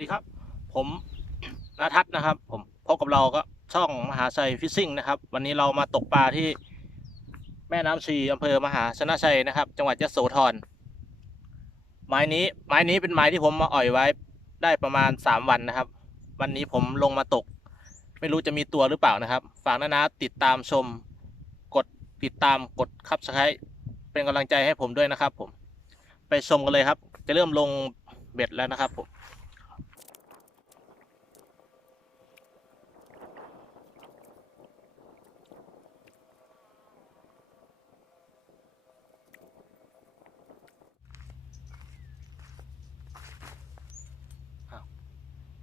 สวัสดีครับ ผมนาทัศนะครับ ผมพบกับเราก็ช่องมหาชัยฟิชซิ่งนะครับ วันนี้เรามาตกปลาที่แม่น้ำชีอำเภอมหาชนะชัยนะครับ จังหวัดยะโสธรไม้นี้ไม้นี้เป็นไม้ที่ผมมาอ่อยไว้ได้ประมาณสามวันนะครับ วันนี้ผมลงมาตก ไม่รู้จะมีตัวหรือเปล่านะครับฝากนานาติดตามชม กดติดตามกดคับสไครเป็นกำลังใจให้ผมด้วยนะครับ ผม ไปชมกันเลยครับ จะเริ่มลงเบ็ดแล้วนะครับผม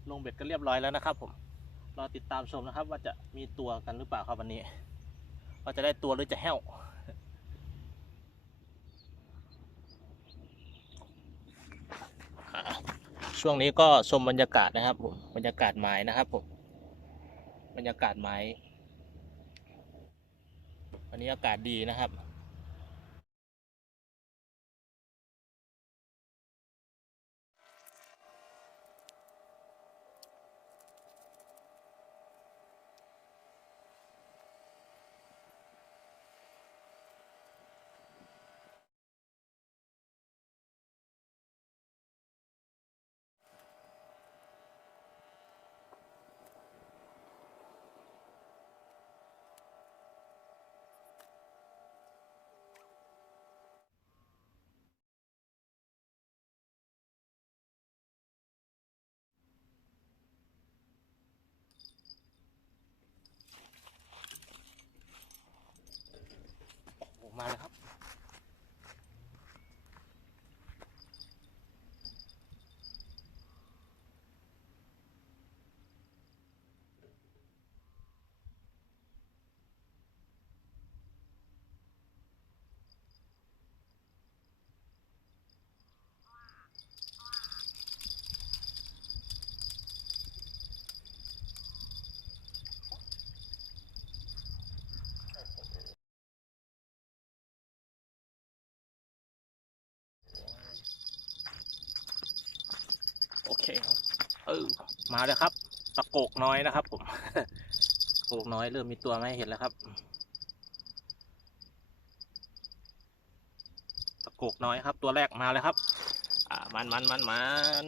ลงเบ็ดก็เรียบร้อยแล้วนะครับ ผมรอติดตามชมนะครับ ว่าจะมีตัวกันหรือเปล่าครับวันนี้ว่าจะได้ตัวหรือจะแห้วช่วงนี้ก็ชมบรรยากาศนะครับผมบรรยากาศไม้นะครับผมบรรยากาศไม้วันนี้อากาศดีนะครับ มาเลยครับ โอเคครับเออ มาแล้วครับ ตะโกกน้อยนะครับ ผมตะโกกน้อยเริ่มมีตัวมาให้เห็นแล้วครับ ตะโกกน้อยครับ ตัวแรกมาแล้วครับ อ่ามันมันมันมัน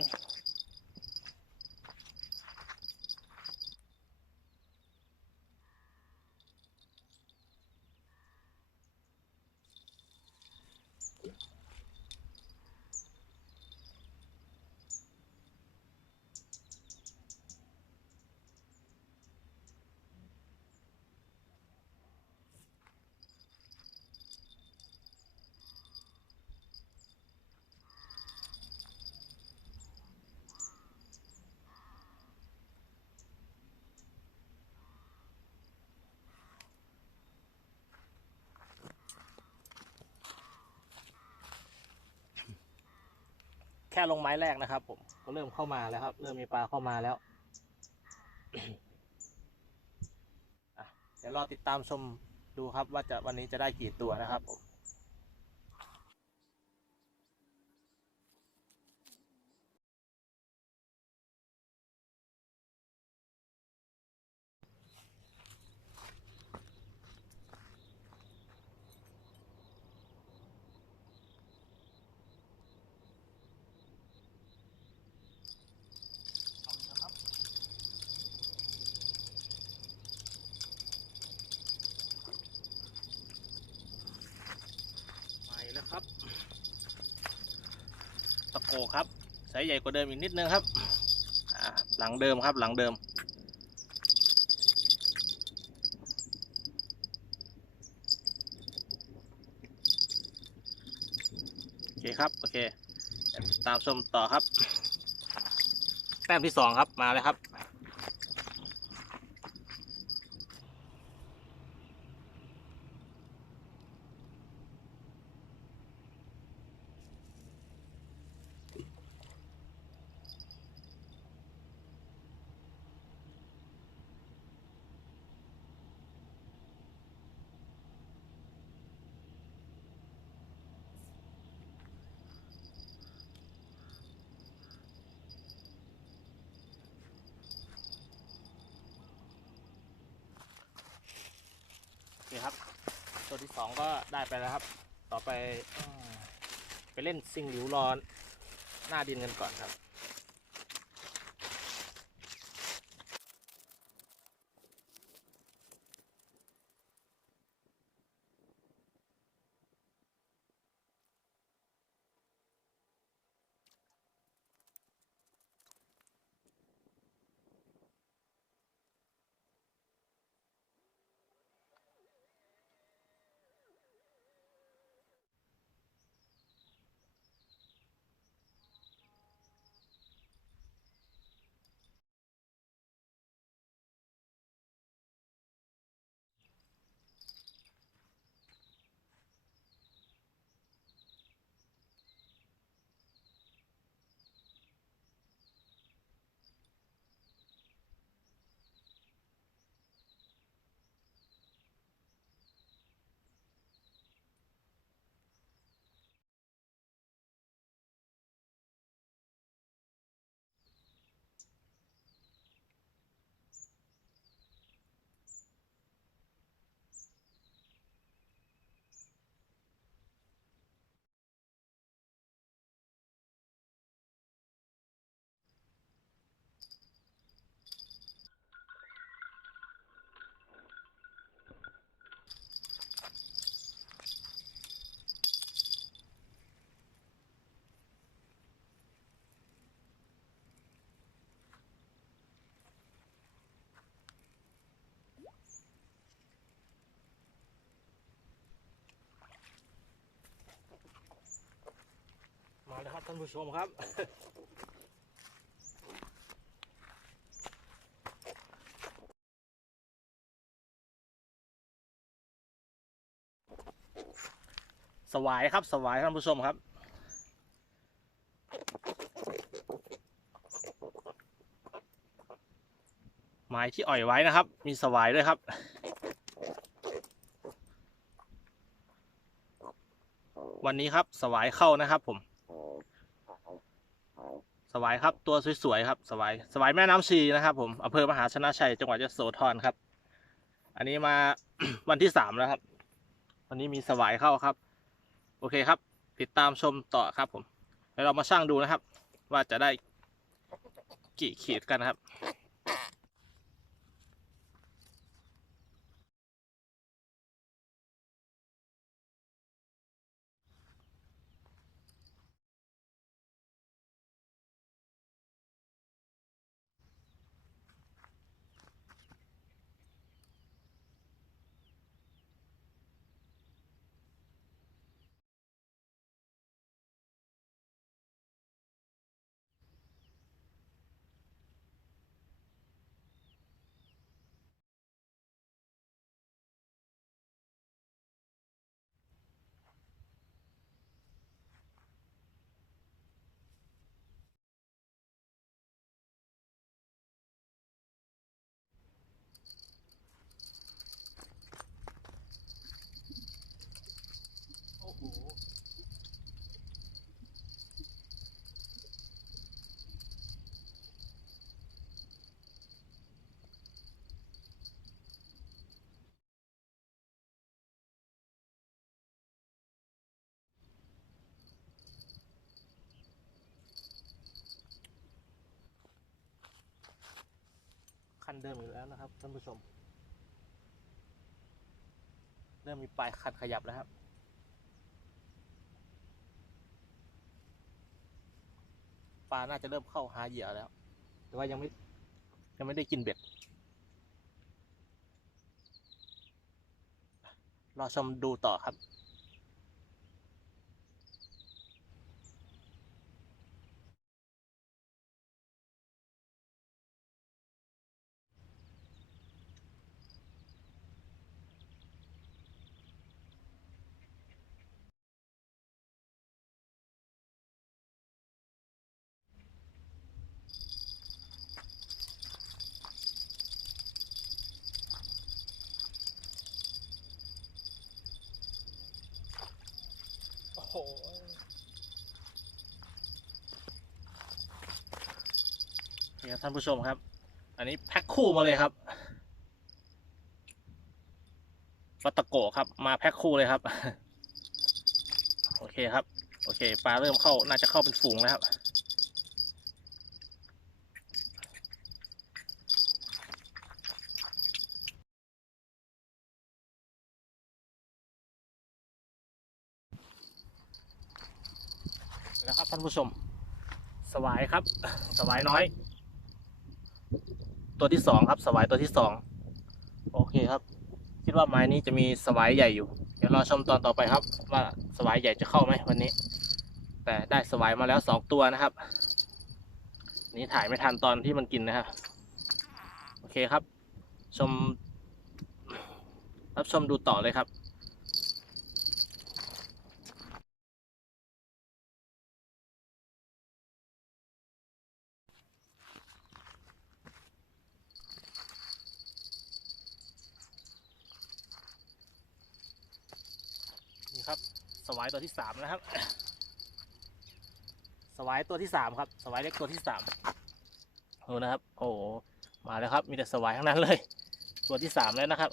ค่ลงไม้แรกนะครับ ผมก็เริ่มเข้ามาแล้วครับ เริ่มมีปลาเข้ามาแล้วเดี๋ยวรอติดตามชมดูครับว่าจะวันนี้จะได้กี่ตัวนะครับผม มาอีกแล้วครับ ตะ โกครับไซส์ใหญ่กว่าเดิมอีกนิดนึงครับหลังเดิมครับหลังเดิม โอเคครับ โอเค ตามชมต่อครับ แต้มที่สองครับมาเลยครับ ที่สองก็ได้ไปแล้วครับ ต่อไปอไปเล่นซิงหลิวรอนหน้าดินกันก่อนครับ ครับท่านผู้ชมครับ สวายครับสวายท่านผู้ชมครับ หมายที่อ่อยไว้นะครับ มีสวายด้วยครับวันนี้ครับสวายเข้านะครับผม สวายครับตัวสวยๆครับสวายสวายแม่น้ำชีนะครับ ผมอำเภอมหาชนะชัยจังหวัดยโสธรครับ อันนี้มาวันที่สามแล้วครับ วันนี้มีสวายเข้าครับ โอเคครับ ติดตามชมต่อครับ ผมแล้วเรามาช่างดูนะครับ ว่าจะได้กี่ขีดกันครับ เดิมอีกแล้วนะครับท่านผู้ชม เริ่มมีปลายคันขยับแล้วครับปลาน่าจะเริ่มเข้าหาเหยื่อแล้ว แต่ว่ายังไม่ยังไม่ได้กินเบ็ด รอชมดูต่อครับ โหนี่ครับท่านผู้ชมครับ อันนี้แพ็คคู่มาเลยครับวัตตะโกครับ มาแพ็คคู่เลยครับ โอเคครับ โอเค ปลาเริ่มเข้า น่าจะเข้าเป็นฝูงแล้วครับ แล้วครับท่านผู้ชม สวายครับ สวายน้อย ตัวที่สองครับ สวายตัวที่สองโอเคครับ คิดว่าไม้นี้จะมีสวายใหญ่อยู่ เดี๋ยวรอชมตอนต่อไปครับ ว่าสวายใหญ่จะเข้าไหมวันนี้ แต่ได้สวายมาแล้วสองตัวนะครับ นี่ถ่ายไม่ทันตอนที่มันกินนะครับ โอเคครับ ชม รับชมดูต่อเลยครับ ครับ สวายตัวที่สามนะครับ สวายตัวที่สามครับ สวายเล็กตัวที่สามดูนะครับ โอ้มาแล้วครับ มีแต่สวายทั้งนั้นเลย ตัวที่สามแล้วนะครับ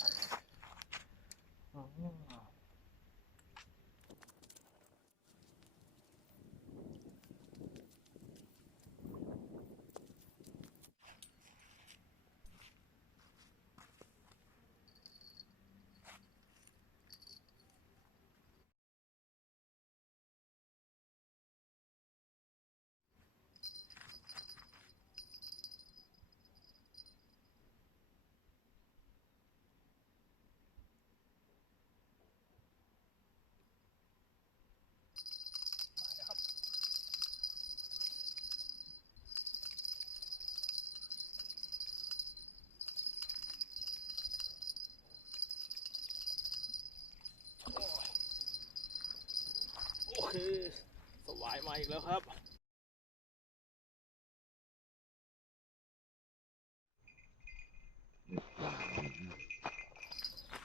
มาอีกแล้วครับ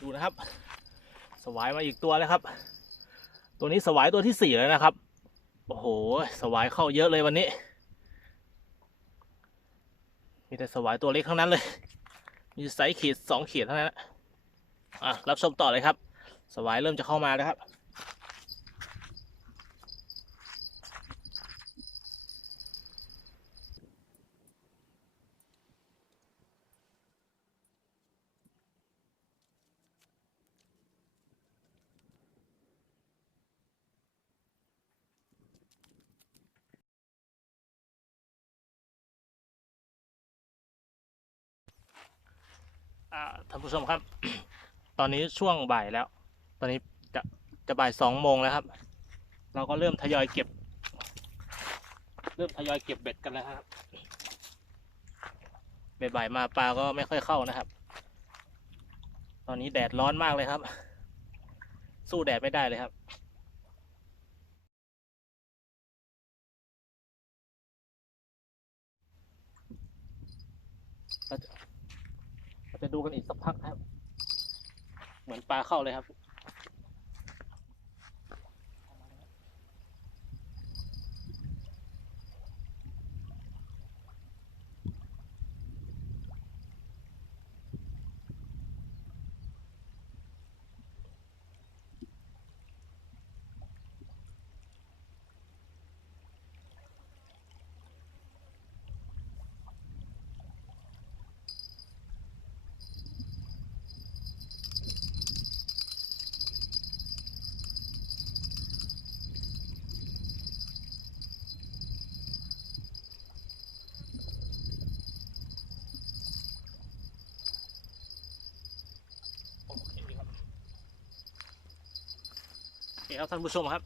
ดูนะครับ สวายมาอีกตัวแล้วครับ ตัวนี้สวายตัวที่สี่แล้วนะครับ โอ้โห สวายเข้าเยอะเลยวันนี้ มีแต่สวายตัวเล็กทั้งนั้นเลย มีไซส์ขีดสองขีดเท่านั้นอะ รับชมต่อเลยครับ สวายเริ่มจะเข้ามาแล้วครับ ท่านผู้ชมครับ ตอนนี้ช่วงบ่ายแล้ว ตอนนี้จะจะบ่ายสองโมงแล้วครับ เราก็เริ่มทยอยเก็บ เริ่มทยอยเก็บเบ็ดกันแล้วครับบ่ายมาปลาก็ไม่ค่อยเข้านะครับ ตอนนี้แดดร้อนมากเลยครับ สู้แดดไม่ได้เลยครับ เราจะเรา จะดูกันอีกสักพักครับ เหมือนปลาเข้าเลยครับ โอเคครับท่านผู้ชมครับ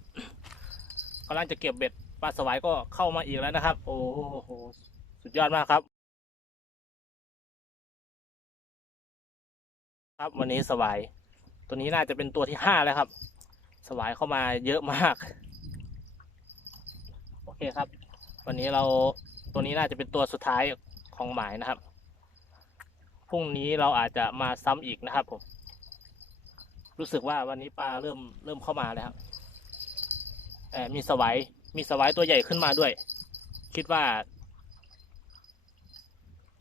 กำลังจะเก็บเบ็ดปลาสวายก็เข้ามาอีกแล้วนะครับ โอ้โหสุดยอดมากครับ ครับวันนี้สวาย ตัวนี้น่าจะเป็นตัวที่ห้าแล้วครับ สวายเข้ามาเยอะมาก โอเคครับ วันนี้เราตัวนี้น่าจะเป็นตัวสุดท้ายของหมายนะครับพรุ่งนี้เราอาจจะมาซ้ำอีกนะครับผม รู้สึกว่าวันนี้ปลาเริ่มเริ่มเข้ามาแล้วแต่มีสวายมีสวายตัวใหญ่ขึ้นมาด้วย คิดว่า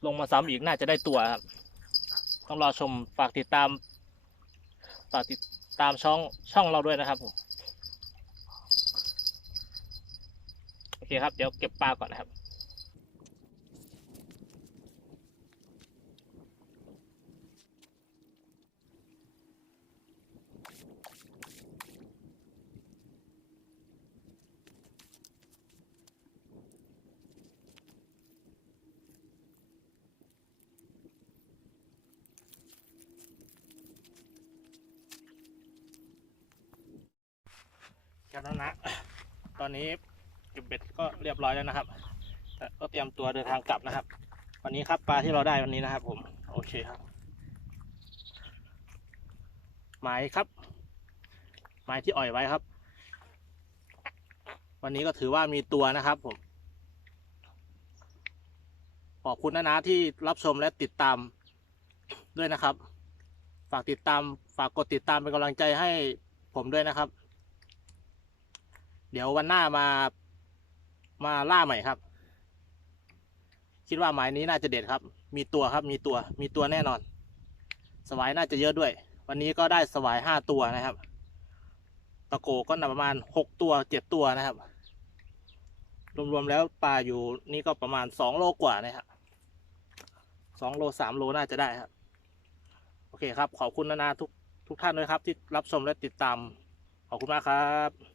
ลงมาซ้ำอีกน่าจะได้ตัวครับ ต้องรอชมฝากติดตามฝากติดตามช่องช่องเราด้วยนะครับผมโอเคครับ เดี๋ยวเก็บปลาก่อนนะครับ ครับน้องนะ ตอนนี้เก็บเบ็ดก็เรียบร้อยแล้วนะครับก็เตรียมตัวเดินทางกลับนะครับ วันนี้ครับปลาที่เราได้วันนี้นะครับ ผมโอเคครับ หมายครับ หมายที่อ่อยไว้ครับ วันนี้ก็ถือว่ามีตัวนะครับ ผม ขอบคุณนะนะที่รับชมและติดตามด้วยนะครับ ฝากติดตามฝากกดติดตามเป็นกำลังใจให้ผมด้วยนะครับ เดี๋ยววันหน้ามามาล่าใหม่ครับ คิดว่าหมายนี้น่าจะเด็ดครับ มีตัวครับ มีตัว มีตัวแน่นอน สวายน่าจะเยอะด้วย วันนี้ก็ได้สวายห้าตัวนะครับ ตะโกก็น่าประมาณหกตัวเจ็ดตัวนะครับ รวมๆแล้วปลาอยู่นี่ก็ประมาณสองโลกว่านะครับสองโลสามโลน่าจะได้ครับ โอเคครับ ขอบคุณนานาทุกทุกท่านด้วยครับ ที่รับชมและติดตาม ขอบคุณมากครับ